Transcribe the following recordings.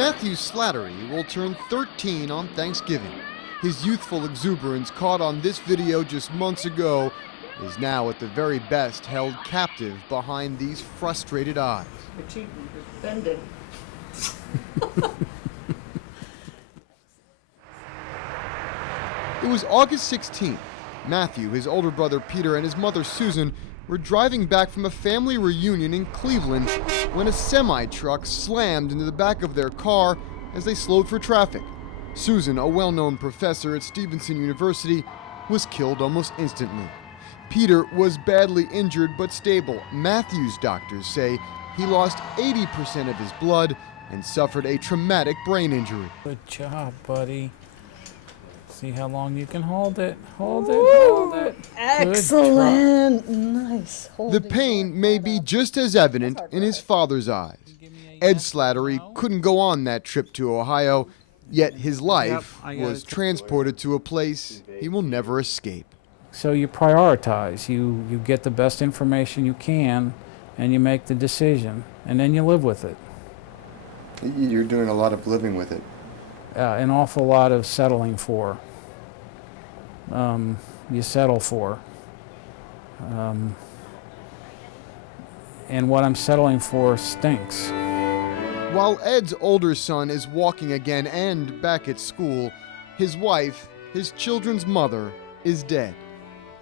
Matthew Slattery will turn 13 on Thanksgiving. His youthful exuberance, caught on this video just months ago, is now at the very best held captive behind these frustrated eyes. You're cheating, you're bending. It was August 16th. Matthew, his older brother Peter, and his mother Susan were driving back from a family reunion in Cleveland when a semi-truck slammed into the back of their car as they slowed for traffic. Susan, a well-known professor at Stevenson University, was killed almost instantly. Peter was badly injured but stable. Matthew's doctors say he lost 80% of his blood and suffered a traumatic brain injury. Good job, buddy. See how long you can hold it. Hold it, hold it. Excellent. Nice. The pain may be just as evident in his father's eyes. Ed Slattery couldn't go on that trip to Ohio, yet his life was transported to a place he will never escape. So you prioritize. You get the best information you can, and you make the decision, and then you live with it. You're doing a lot of living with it. An awful lot of settling for. You settle for. And what I'm settling for stinks. While Ed's older son is walking again and back at school, his wife, his children's mother, is dead.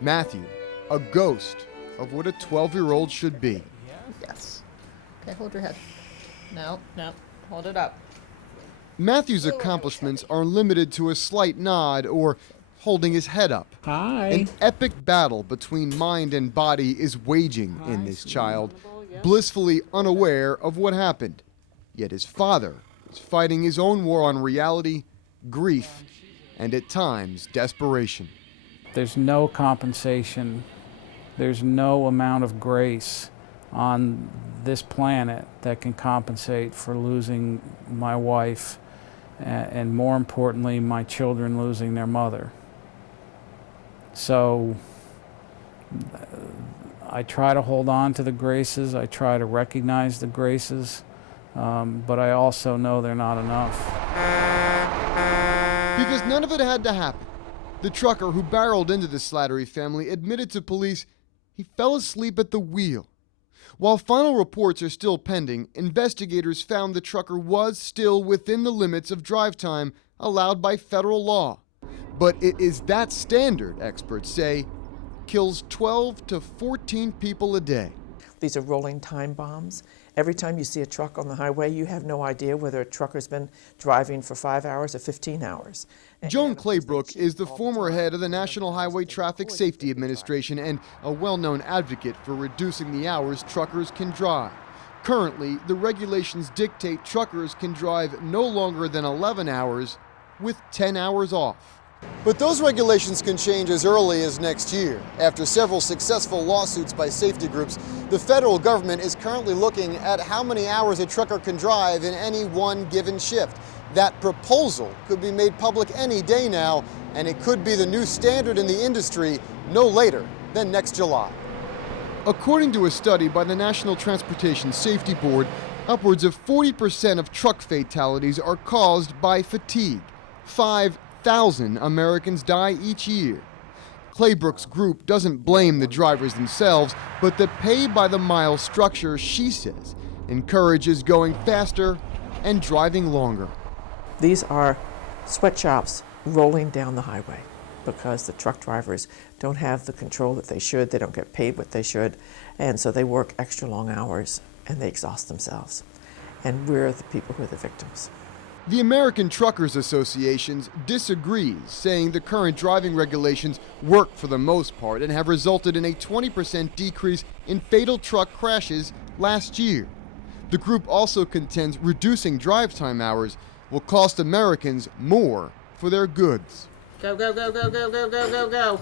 Matthew, a ghost of what a 12-year-old should be. Yes. Okay, hold your head. No, hold it up. Matthew's accomplishments are limited to a slight nod or holding his head up. Hi. An epic battle between mind and body is waging in this child, blissfully unaware of what happened. Yet his father is fighting his own war on reality, grief, and at times desperation. There's no compensation. There's no amount of grace on this planet that can compensate for losing my wife and more importantly, my children losing their mother. So I try to hold on to the graces. I try to recognize the graces, but I also know they're not enough. Because none of it had to happen. The trucker who barreled into the Slattery family admitted to police he fell asleep at the wheel. While final reports are still pending, investigators found the trucker was still within the limits of drive time allowed by federal law. But it is that standard, experts say, kills 12 to 14 people a day. These are rolling time bombs. Every time you see a truck on the highway, you have no idea whether a trucker's been driving for 5 hours or 15 hours. Joan Claybrook is the former head of the National Highway Traffic Safety Administration and a well-known advocate for reducing the hours truckers can drive. Currently, the regulations dictate truckers can drive no longer than 11 hours with 10 hours off. But those regulations can change as early as next year. After several successful lawsuits by safety groups, the federal government is currently looking at how many hours a trucker can drive in any one given shift. That proposal could be made public any day now, and it could be the new standard in the industry no later than next July. According to a study by the National Transportation Safety Board, upwards of 40% of truck fatalities are caused by fatigue. 5,000 Americans die each year. Claybrook's group doesn't blame the drivers themselves, but the pay-by-the-mile structure, she says, encourages going faster and driving longer. These are sweatshops rolling down the highway because the truck drivers don't have the control that they should, they don't get paid what they should, and so they work extra long hours and they exhaust themselves. And we're the people who are the victims. The American Truckers Association disagrees, saying the current driving regulations work for the most part and have resulted in a 20% decrease in fatal truck crashes last year. The group also contends reducing drive time hours will cost Americans more for their goods. Go, go, go, go, go, go, go, go, go.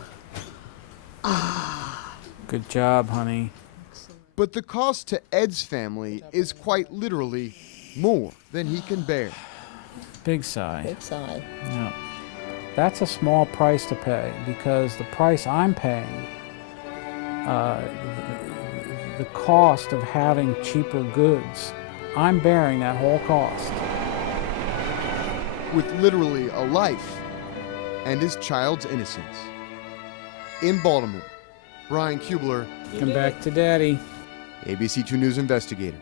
Good job, honey. But the cost to Ed's family is quite literally more than he can bear. Big sigh. Big sigh. Yeah. That's a small price to pay because the price I'm paying, the cost of having cheaper goods, I'm bearing that whole cost. with literally a life and his child's innocence. In Baltimore, Brian Kubler, Come back to Daddy. ABC 2 News investigator.